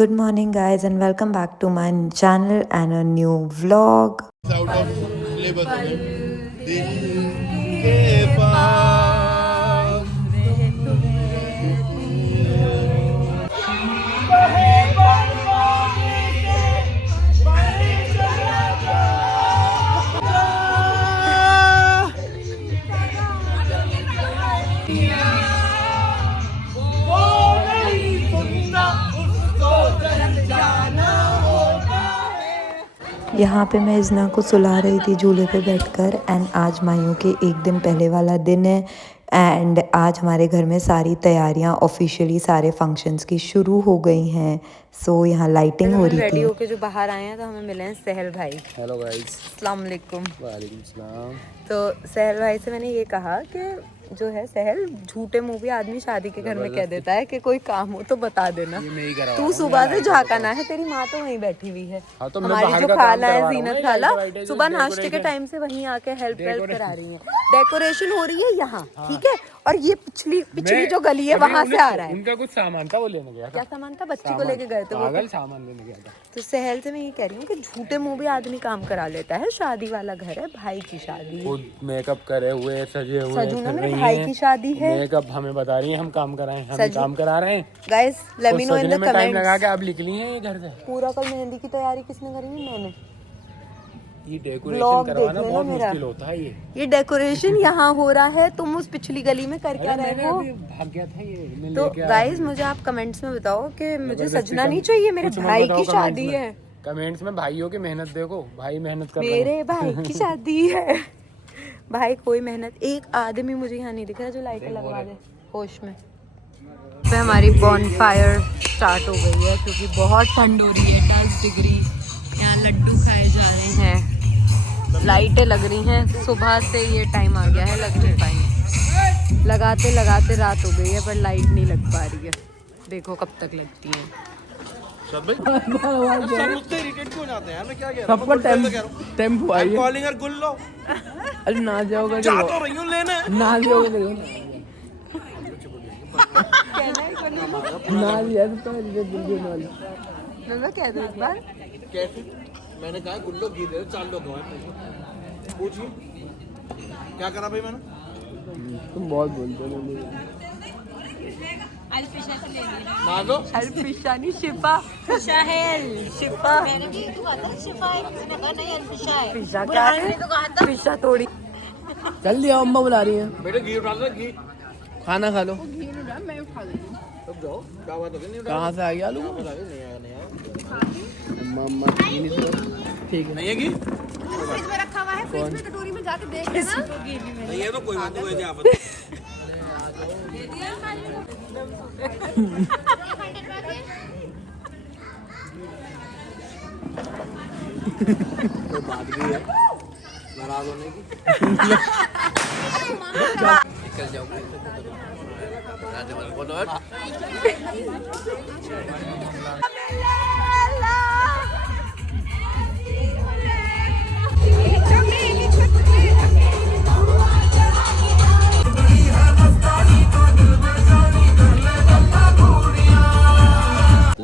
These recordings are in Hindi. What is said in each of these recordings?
Good morning, guys, and welcome back to my channel and a new vlog. Out of syllabus में दिल के पास यहाँ पे मैं इज़ना को सुला रही थी झूले पे बैठकर एंड आज मायूं के एक दिन पहले वाला दिन है एंड आज हमारे घर में सारी तैयारियाँ ऑफिशियली सारे फंक्शंस की शुरू हो गई हैं। सो यहाँ लाइटिंग हो रही थी। रेडी होके जो बाहर आए हैं तो हमें मिले हैं सहल भाई। हेलो गाइस, अस्सलाम वालेकुम। वालेकुम सलाम। तो सहल भाई से मैंने ये कहा कि जो है सहल, झूठे मुंह भी आदमी शादी के घर में कह देता है कि कोई काम हो तो बता देना। तू सुबह से झांकाना है, तेरी माँ तो वहीं बैठी हुई है। तो हमारी जो खाला है जीनत खाला, सुबह नाश्ते के टाइम से वहीं आके हेल्प करा रही है। डेकोरेशन हो रही है यहाँ, ठीक है। और ये पिछली जो गली है वहाँ से आ रहा है। उनका कुछ सामान था, वो लेने गया था। क्या सामान था? बच्ची को लेके गए थे वो। पागल सामान लेने गया था। तो सहल से मैं ये कह रही हूँ कि झूठे मुंह भी आदमी काम करा लेता है। शादी वाला घर है, भाई की शादी है, मेकअप करे हुए सजे हुए सजू ना, मेरे भाई की शादी है। मेकअप हमें बता रही है, हम काम कराएं, हम काम करा रहे हैं। Guys let me know in the time लगा के आप निकली हैं ये घर से। पूरा कल मेहंदी की तैयारी किसने करी है? मैंने। ये डेकोरेशन करवाना बहुत मुश्किल होता है। ये डेकोरेशन यहाँ हो रहा है, तुम उस पिछली गली में कर क्या रहे हो? भाग गया था ये। तो गाइस मुझे आप कमेंट्स में बताओ कि मुझे सजना नहीं चाहिए, मेरे भाई की शादी है। कमेंट्स में भाइयों की मेहनत देखो, भाई मेहनत कर रहे हैं। मेरे भाई की शादी है। भाई कोई मेहनत, एक आदमी मुझे यहाँ नहीं दिख रहा जो लाइट लगवा दे होश में। पे हमारी बॉनफायर स्टार्ट हो गई है क्योंकि बहुत ठंड हो रही है, 10 डिग्री। यहाँ लड्डू खाए जा रहे हैं, लाइटें लग रही हैं। सुबह से ये टाइम आ गया है, लग नहीं पाएंगे। लगाते लगाते रात हो गई है पर लाइट नहीं लग पा रही है। देखो कब तक लगती है। सबका टेम्पो आई कॉलिंग गुल्लो। अरे ना जाओगे जा तो रही हूं लेने, ना जाओगे ना यार तो कह दो इस बार। कैसे? मैंने कहा गुल्लो घी दे, 4 लोग पूछिए क्या करा भाई मैंने। तुम बहुत बोलते हो। नागो अल्फिशानी शिफा शाहेल शिफा। मैंने भी तो कहा था शिफा है, मैंने कहा नहीं अल्फिशा है। फिशा क्या है? तो कहा था फिशा थोड़ी। जल्दी आओ, अम्मा बुला रही है। बेटे घी उठा दो, घी खाना खा लो। घी उठा, मैं उठा लेती हूं। तब जाओ, क्या बात हो गई? कहाँ से आ गया आलू? नहीं आया मम्मा ठीक है। नहीं है घी फ्रिज में रखा हुआ है, फ्रिज में कटोरी में जाके देख लेना। नहीं है तो कोई बात नहीं, आप तो बात भी है नाराज होने की। निकल जाओ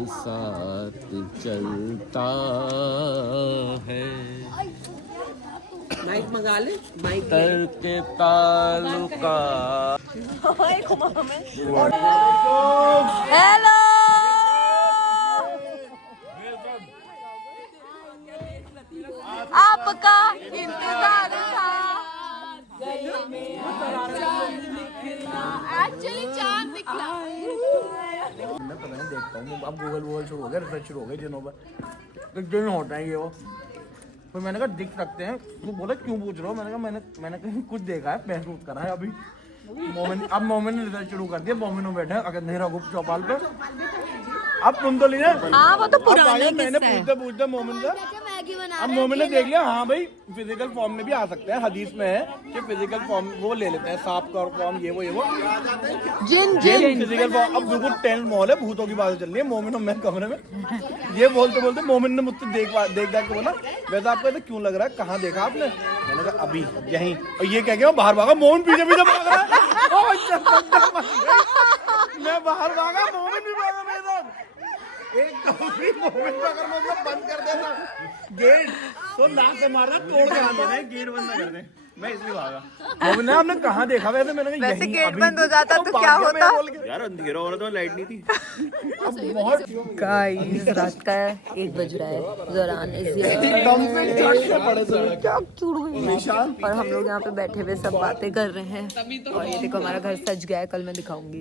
साथ चलता है। माइक मंगा ले, माइक के तालुका। हेलो, आपका इंतजार था। एक्चुअली चांद निकला। मैं पता नहीं देखता हूँ, अब गूगल शुरू हो गया, रिसर्च शुरू हो गई दिनों पर। दिन होता है ये वो। फिर मैंने कहा दिख सकते हैं। वो बोला क्यों पूछ रहे हो? मैंने कहा मैंने कहीं कुछ देखा है, महसूस करा है अभी। मोमिन ने रिसर्च शुरू कर दिया। मोमिनो बैठे अंधेरा गुप्त चौपाल पे। अब तुम तो लिए। हाँ वो तो पुराना मैंने पूछते मोमिन से। अब मोमिन ने देख लिया, हाँ भाई फिजिकल फॉर्म में भी आ सकते हैं। हदीस में है कि फिजिकल फॉर्म वो ले लेते हैं, सांप का फॉर्म, ये वो जिन फिजिकल फॉर्म। अब बिल्कुल टेंट मॉल है, भूतों की बात चल रही है। मोमिन और मैं कमरे में ये बोलते बोलते मोमिन ने मुझसे देख के बोला, वैसे आपको ऐसा क्यों लग रहा है? कहाँ देखा आपने? मैंने कहा अभी यहीं। और ये कह के बाहर भागा। मोमिन पीछे पीछे भाग रहा है। मैं बाहर भागा, मोमिन भी भागा मेरे साथ। एक मोमेंट में अगर मैं उसको बंद कर देता गेट तो नाक से मारना तोड़ के आना है, गेट बंद ना कर दे। मैं इसलिए भागा। मोमिन ने हमने कहाँ देखा वैसे, मैंने कहा वैसे यहीं गेट अभी। बंद हो जाता तो क्या होता? यार अंधेरा हो रहा था, लाइट नहीं थी। अब बहुत गाइस रात का 1 बज रहा है, ज़रान दम पे चढ़ के पड़े थे। क्या टूट गई। और हम लोग यहाँ पे बैठे हुए सब बातें कर रहे हैं। और ये देखो हमारा घर सज गया है, कल मैं दिखाऊंगी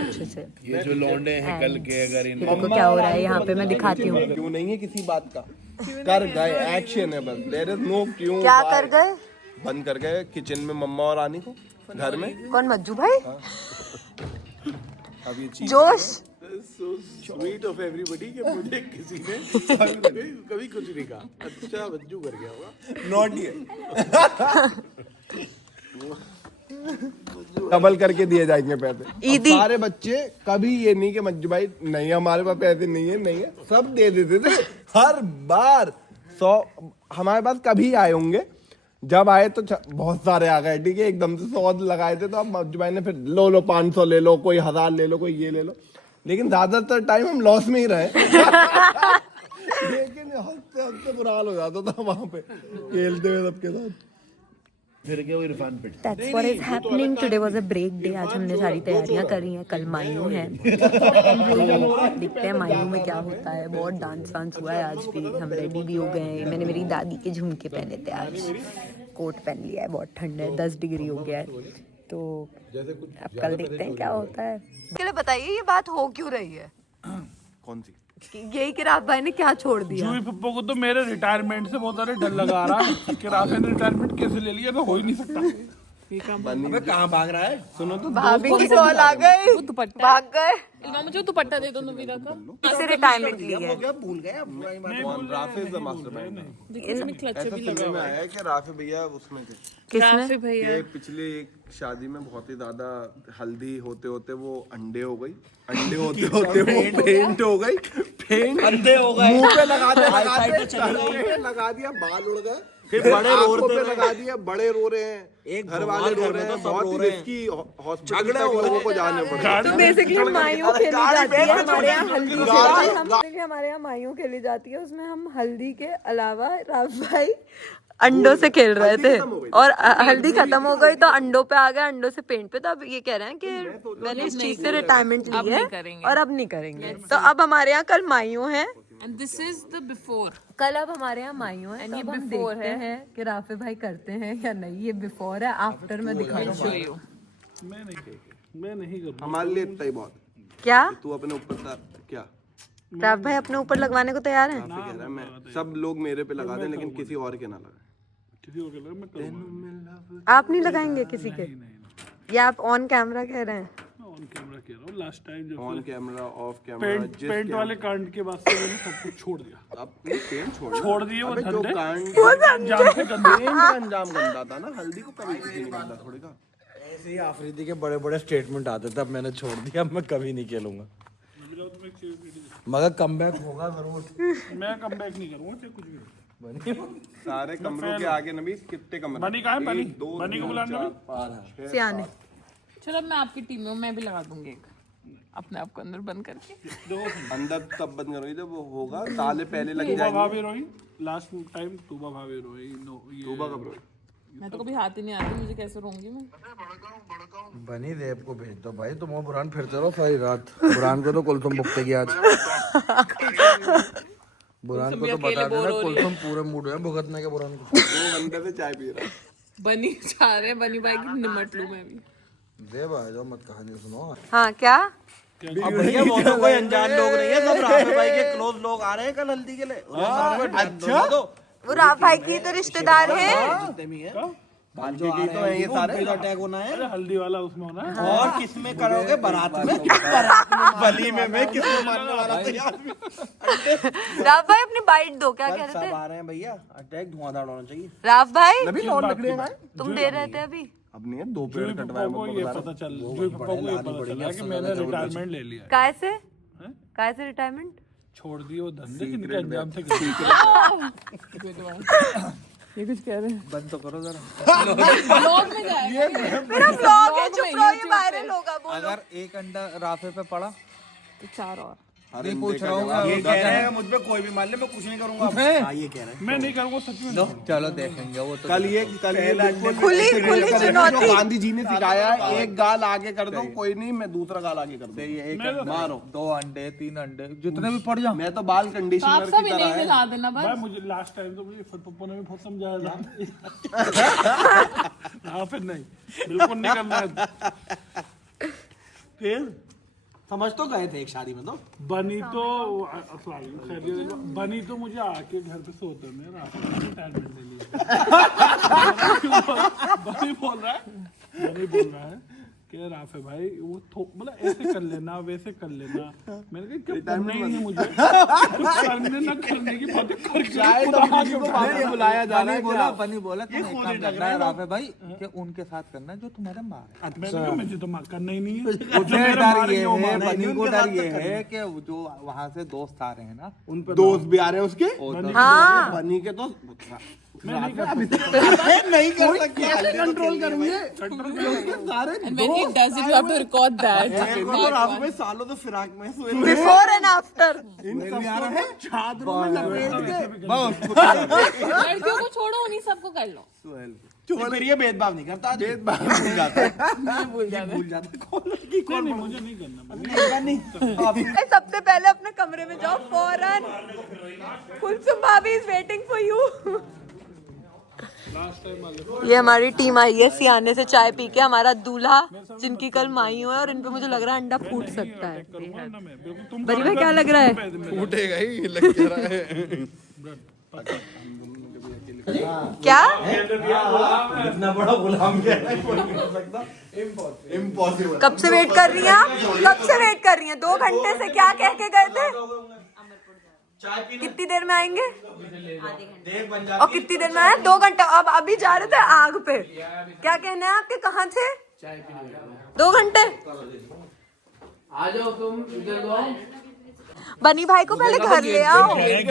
अच्छे से। ये जो लौंडे हैं कल के, अगर ये देखो क्या हो रहा है यहाँ पे, मैं दिखाती हूँ। क्यों नहीं है किसी बात का, कर गए, एक्शन है बस, देयर इज नो क्यों। क्या कर गए? बंद कर गए किचन में मम्मा और रानी को घर में। कौन मज्जू भाई? अब ये चीज जोश स्वीट ऑफ एवरीबॉडी कि मुझे किसी ने कभी कुछ नहीं कहा। अच्छा बज्जू कर गया होगा, नॉट ये डबल करके दिए जाएंगे पैसे। ईदी। अब सारे बच्चे कभी ये नहीं कि मज्जू भाई नहीं हमारे पास पैसे नहीं है, सब दे देते थे हर बार। 100 हमारे पास कभी आए होंगे, जब आए तो बहुत सारे आ गए, ठीक है, एकदम से 100 लगाए थे। तो अब मज्जू भाई ने फिर लो 500 ले लो, कोई 1000 ले लो, कोई ये ले लो। लेकिन ज्यादातर टाइम हम लॉस में ही रहे। लेकिन हंसते बुरा हाल हो जाता था वहां पे खेलते हुए सबके साथ। फिर क्या वो इरफान पिट। That's what is happening. Today was a break day. आज हमने सारी तैयारियां करी हैं, कल मायू है। तो देखते हैं मायू में क्या होता है। बहुत डांस वांस हुआ है आज भी, हम रेडी भी हो गए हैं। मैंने मेरी दादी के झुमके पहने थे आज, कोट पहन लिया है, बहुत ठंड है, 10 डिग्री हो गया है। तो अब कल देखते हैं क्या होता है। चलिए बताइए ये बात हो क्यों रही है? कौन सी? यही कि राफ भाई ने क्या छोड़ दिया? जूही पप्पो को तो मेरे रिटायरमेंट से बहुत सारे डर लगा रहा है कि राफे ने रिटायरमेंट कैसे ले लिया, तो हो ही नहीं सकता। अबे कहाँ भाग रहा है? सुनो तो भाभी की कॉल आ गई, भाग गए। इल्मा मुझे दुपट्टा दे दो नवीरा का। किसे रिटायरमेंट ली है? क्या भूल गए अब? Rafe is the mastermind. इसमें क्लच भी लगा सुनने में आया है कि राफे भैया उसमें थे किसमें? भैया ये पिछले एक शादी में बहुत ही ज्यादा हल्दी होते होते वो अंडे हो गई, अंडे होते होते वो पेंट हो गई, पेंट अंधे हो गए, मुंह पे लगा लगा दिया, बाल उड़ गए, फिर बड़े रो आंखों रहे पे लगा दिया, बड़े रो रहे हैं, एक घर वाले रो रहे हैं, बहुत ही रिस्की हॉस्पिटल तक लोगों को जाने पड़े। तो बेसिकली मायूं खेली जाती है हमारे यहाँ हल्दी के साथ। हमारे यहाँ मायूं खेली जाती है, उसमें हम हल्दी के अलावा राफ भाई अंडों से खेल रहे थे और हल्दी खत्म हो गई तो अंडों पे आ गए, अंडों से पेंट पे। तो अब ये कह रहे हैं कि मैंने इस चीज से रिटायरमेंट ली है और अब नहीं करेंगे। तो अब हमारे यहाँ कल मायूं है, and this is the before. कल अब हमारे यहाँ मायूं है। ये बिफोर है कि राफे भाई करते हैं या नहीं। ये बिफोर है, आफ्टर में दिखाऊंगी। मैं नहीं करूँगा। हमारे लिए इतना ही बहुत क्या तू अपने ऊपर क्या राफ भाई अपने ऊपर लगवाने को तैयार है? कह रहा है मैं सब लोग मेरे पे लगा दें लेकिन किसी और के ना लगाए। किसी और के लिए मैं करूँगा। आप नहीं लगाएंगे किसी के? या आप ऑन कैमरा कह रहे हैं? ऑन कैमरा कह रहा हूँ। लास्ट टाइम जब on camera off camera paint वाले कांड के बाद से मैंने सब कुछ छोड़ दिया। अब पेंट छोड़ दिए वो जो धंधे। कांड जान से गंदे। पेंट का अंजाम गंदा था ना, हल्दी को कभी किसी ने गंदा थोड़ी का। ऐसे ही आफरीदी के बड़े बड़े स्टेटमेंट आते थे, अब मैंने छोड़ दिया, अब मैं कभी नहीं खेलूंगा। मगर कमबैक होगा जरूर। मैं कमबैक नहीं करूँगा चाहे कुछ भी हो। सारे कमरों के आगे नबी कितने कमरे? बनी कहाँ है? बनी एक, दो, बनी को तीन, बुलाना चार, भी। सियाने चलो मैं आपकी टीम में हूँ, मैं भी लगा दूंगी एक अपने आप को अंदर बंद करके। अंदर तब बंद करोगे जब वो होगा, ताले पहले लग तूबा जाएंगे। भाभी रोई लास्ट टाइम, तूबा भाभी रोई। नो ये तूबा कब रोई? मैं तो कभी हाथ ही नहीं आती, मुझे कैसे रोऊंगी मैं? बनी देव को भेज दो भाई, तुम वो बुरान फिरते रहो सारी रात। बुरान को तो कुलसुम भुगतेगी आज। बुरान को तो बता देना कुलसुम पूरे मूड में भुगतने के बुरान को। वो अंदर से चाय पी रहा है। बनी चाह रहे हैं, बनी भाई की निमट लूं मैं भी। देव आ जाओ, मत कहानी सुनो। हाँ क्या? अब भैया वो तो कोई अनजान लोग नहीं है, सब राफे भाई के क्लोज लोग आ रहे हैं कल हल्दी के लिए। अच्छा वो राफ भाई की तो रिश्तेदार है। जितने भी हैं बाकी की तो है ये सारे अटैक होना है। अरे हल्दी वाला उसमें होना है। और किस में करोगे? बारात में, वलीमे में किसको मारने वाला तैयार? राफ भाई अपनी बाइट दो, क्या कह रहे सब थे? आ रहे हैं भैया, अटैक धुआंधार होना चाहिए। राफ भाई नबी लौट लकड़ियां खाए? तुम दे रहे थे अभी? अब नहीं है, 2 पेड़ पप्पा कटवाए को ये पता चल, जूही पप्पा को ये पता चला कि मैंने रिटायरमेंट ले लिया है। काय से रिटायरमेंट छोड़ दिए वो धंधे जिनके अंजाम से ये कुछ कह रहे हैं। बंद तो करो जरा। ब्लॉग में जाएगा मेरा ब्लॉग है, चुप रहो, ये वायरल होगा। बोलो। अगर एक अंडा राफे पे पड़ा तो 4 और अरे पूछ रहा हूँ ये कह रहे हैं मुझ पे कोई भी मान ले, मैं कुछ नहीं करूंगा। हाँ, ये कह रहे हैं। मैं नहीं करूँगा सच में। चलो देखेंगे वो तो। कल ये खुली चुनौती। गांधी जी ने सिखाया है, एक गाल आगे कर दो, कोई नहीं, मैं दूसरा गाल आगे कर दूं। एक मारो 2 अंडे 3 अंडे जितने भी पड़ जाओ। मैं तो बाल तो आप कंडीशनर सब की इन्हें तरह है। मिला देना भाई बस। मुझे लास्ट टाइम तो मुझे पप्पा ने भी बहुत समझाया था। हाँ फिर नहीं, बिल्कुल नहीं करना है। फिर समझ तो गए थे एक शादी में तो। बनी तो बनी तो मुझे आके घर पे सोते में रिटायरमेंट ले लिया। बनी बोल रहा है कि राफे भाई वो मतलब ऐसे कर लेना वैसे कर लेना। मैंने कहा क्या करना ही नहीं मुझे, करने ना करने की बातें करके बुलाया जा रहा है। बनी बोला तुम एक काम करना है राफे भाई कि उनके साथ करना है जो तुम्हारे माँ है। मैंने कहा मुझे तो करना ही नहीं है। मुझे डर ये है, बनी को डर ये है कि जो वहाँ से दोस्त आ रहे हैं ना उन पे दोस्त भी आ रहे हैं उसके, हाँ बनी के तो नहीं कर सकते, कंट्रोल करेंगे। And when he does it, you have to record that. भाई सालों तो फिराक में सोए बिफोर एंड आफ्टर। चादरों में लपेट के। लड़कियों को छोड़ो, उन्हीं सबको कर लो। फिर ये भेदभाव नहीं करता, भेदभाव भूल जाता है, भूल जाता कौन लड़की कौन। नहीं मुझे नहीं करना। सबसे पहले अपने कमरे में जाओ फौरन। कुलसुम भाभी इज वेटिंग फॉर यू। ये हमारी टीम आई है सियाने से चाय पी के। हमारा दूल्हा जिनकी कल माई हुआ है और इन पे मुझे लग रहा है अंडा फूट सकता है। बड़ी भाई क्या लग रहा है? फूटेगा ही, लग क्या रहा है। क्या इतना बड़ा गुलाम क्या है, कोई नहीं कर सकता। इम्पॉसिबल। कब से वेट कर रही हैं आप? कब से वेट कर रही हैं? 2 घंटे से क्या कह के गए थे? कितनी देर में आएंगे? और कितनी देर में आए? 2 घंटे। अब अभी जा रहे थे आग पे। क्या कहना है आपके? कहाँ थे? 2 घंटे। आ जाओ तुम इधर दो। बनी भाई को पहले घर ले आओ। ये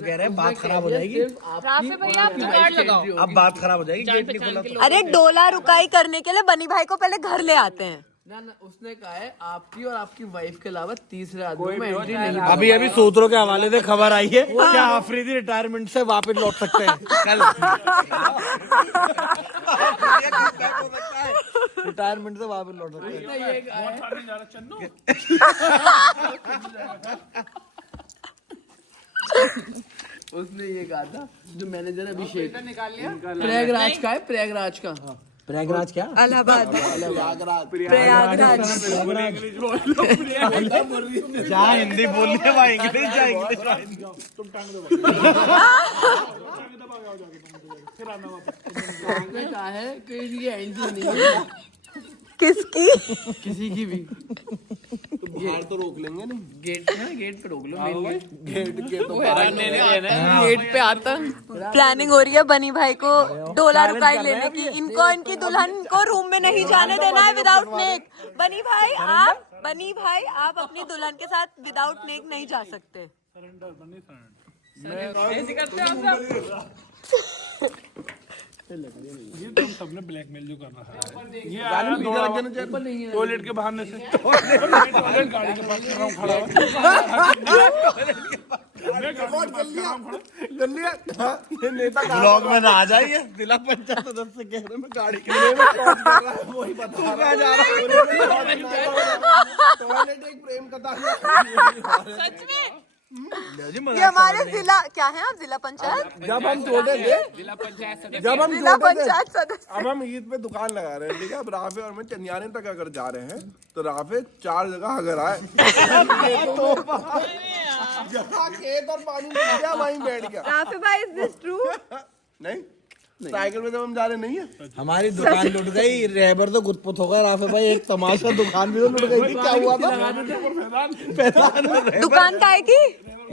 कह रहे हैं बात खराब हो जाएगी। राफे भैया आप जुगाड़ लगाओ। अब बात खराब हो जाएगी, गेट नहीं खुला तो। अरे डोला रुकाई करने के लिए बनी भाई को पहले घर ले आते हैं। ना उसने कहा है आपकी और आपकी वाइफ के अलावा तीसरे आदमी में एंट्री नहीं। अभी सूत्रों के हवाले से खबर आई है क्या आफरीदी रिटायरमेंट से वापस लौट सकते हैं कल। रिटायरमेंट से वापस लौट सकते हैं। उसने ये कहा था जो मैनेजर अभिषेक प्रयागराज का है, प्रयागराज का। प्रयागराज क्या? इलाहाबाद। प्रयागराज। जहाँ हिंदी बोलनी है वहाँ इंग्लिश, जहाँ इंग्लिश वहाँ हिंदी। उसने कहा है कि ये एंट्री नहीं है किसकी? किसी की भी। बाहर तो रोक लेंगे नहीं, गेट पे रोक लो, मेन गेट। गेट पे आता। प्लानिंग हो रही है बनी भाई को डोला रुकाई लेने की। इनको इनकी दुल्हन को रूम में नहीं जाने देना है विदाउट नेक। बनी भाई आप अपनी दुल्हन के साथ विदाउट नेक नहीं जा सकते। ऐसे करते हो सब। ये तो हम सबने ब्लैकमेल जो कर रहा है। ये आया टॉयलेट के बहाने से। टॉयलेट गाड़ी के पास खड़ा हूँ। ये नेता ब्लॉग में ना आ जाइए, जिला पंचायत सदस्य से कह रहे मैं गाड़ी के वही बता रहा टॉयलेट एक प्रेम कथा। सच में? ये हमारे जिला क्या है आप? जिला पंचायत। जब हम छोटे थे, जिला पंचायत सदस्य। जब हम जिला छोटे थे, पंचायत सदस्य। अब हम ईद पे दुकान लगा रहे हैं, ठीक है। अब राफे और मैं चंदियाने तक अगर जा रहे हैं तो राफे 4 जगह अगर आए जहाँ खेत और पानी मिल गया वहीं बैठ गया। राफे भाई इज दिस ट्रू? नहीं, साइकिल में जब हम जा रहे नहीं है। हमारी दुकान लुट गई, रहबर तो गुदपुत हो गया। राफे भाई एक तमाशा, दुकान भी तो लुट गई थी। क्या हुआ था? दुकान का है की?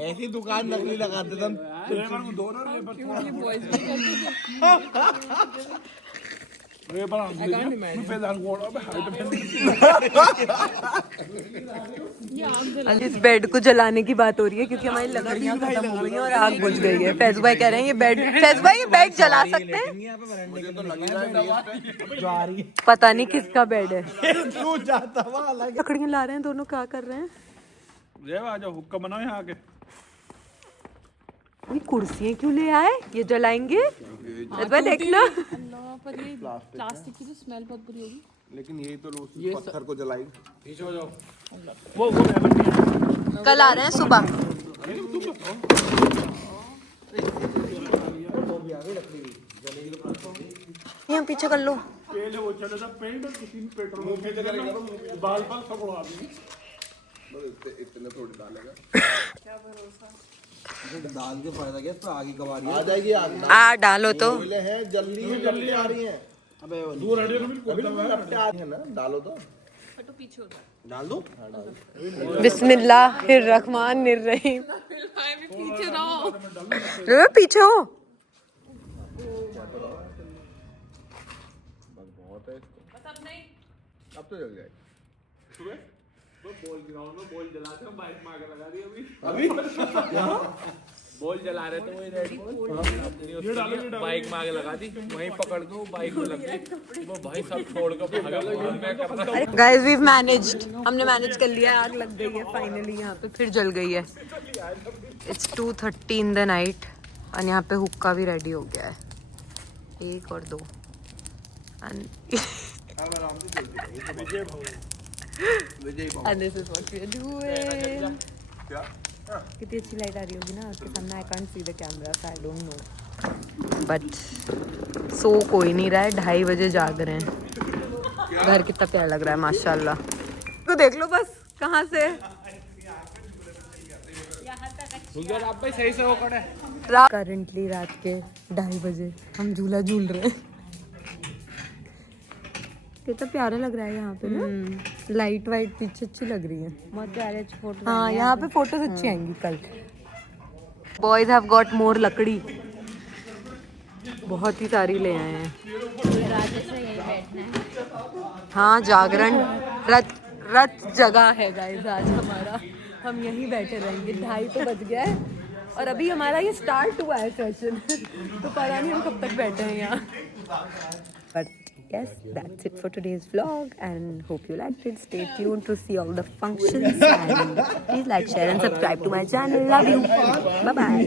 ऐसी दुकान नकली लगाते थे हम। ये पर मैं फेदार को हाइट इस बेड को जलाने की बात हो रही है क्योंकि हमारी लकड़ियाँ खत्म हो गई हैं और आग बुझ गई है। फैज भाई कह रहे हैं फैज भाई ये बेड जला सकते हैं? पता नहीं किसका बेड है। लकड़ियाँ ला रहे हैं दोनों, क्या कर रहे हैं? ये आ जाओ हुक्का बनाओ यहाँ आके। ये कुर्सियाँ क्यों ले आए? ये जलाएंगे? देखना अल्लाह, पर ये प्लास्टिक की तो स्मेल बहुत बुरी होगी। लेकिन यही तो लोग पत्थर को जलाएंगे। कल आ रहे हैं सुबह। यहाँ पीछे कर लो। पहले वो चले था पेंट और किसी ने पेट्रोल बाल सब उड़ा दिए। इतने थोड़ी डालेगा। दाल के फायदा क्या तो आगे कबाड़ी आ जाएगी आग। आ डालो तो। कोयले हैं, जल्दी आ रही हैं। अबे दूर हटियो तो अभी तो लपटे आ रही है ना, डालो तो। फटो पीछे हो जाए। डाल दो। बिस्मिल्लाहिर्रहमानिर्रहीम। भाई भी पीछे रहो। पीछे हो। बहुत है इसको। अब तो जल जाएगी। बॉल ग्राउंड में बॉल जलाते हैं, बाइक में आगे लगा दी अभी बॉल जला रहे थे वही रेड बॉल बाइक में आगे लगा दी, वहीं पकड़ दो बाइक में लग गई, वो भाई सब छोड़ कर भागा। गाइस वी मैनेज्ड, हमने मैनेज कर लिया। आग लग गई है फाइनली, यहाँ पे फिर जल गई है। इट्स 2:30 इन द नाइट और यहाँ पे हुक्का भी रेडी हो गया है, 1 और 2। And this is what we are doing. कितनी अच्छी लाइट आ रही होगी ना उसके सामने। I can't see the camera, so I don't know. But सो कोई नहीं रहा है, 2:30 बजे जाग रहे हैं। घर कितना प्यारा लग रहा है माशाल्लाह। तो देख लो बस कहाँ से। करंटली रात के 2:30 बजे हम झूला झूल रहे हैं। कितना प्यारा लग रहा है यहाँ पे ना। लाइट वाइट पीछे अच्छी लग रही है, बहुत प्यारे अच्छे फोटो। हाँ यहाँ पे फोटोज अच्छी आएंगी कल। बॉयज हैव गॉट मोर लकड़ी, बहुत ही सारी ले आए हैं। हाँ जागरण रथ जगह है गाइस आज हमारा। हम यहीं बैठे रहेंगे। 2:30 तो बज गया है और अभी हमारा ये स्टार्ट हुआ है सेशन। तो पता नहीं हम कब तक बैठे हैं यहाँ। But yes, that's it for today's vlog and hope you liked it. Stay tuned to see all the functions and please like, share and subscribe to my channel. Love you. Bye bye.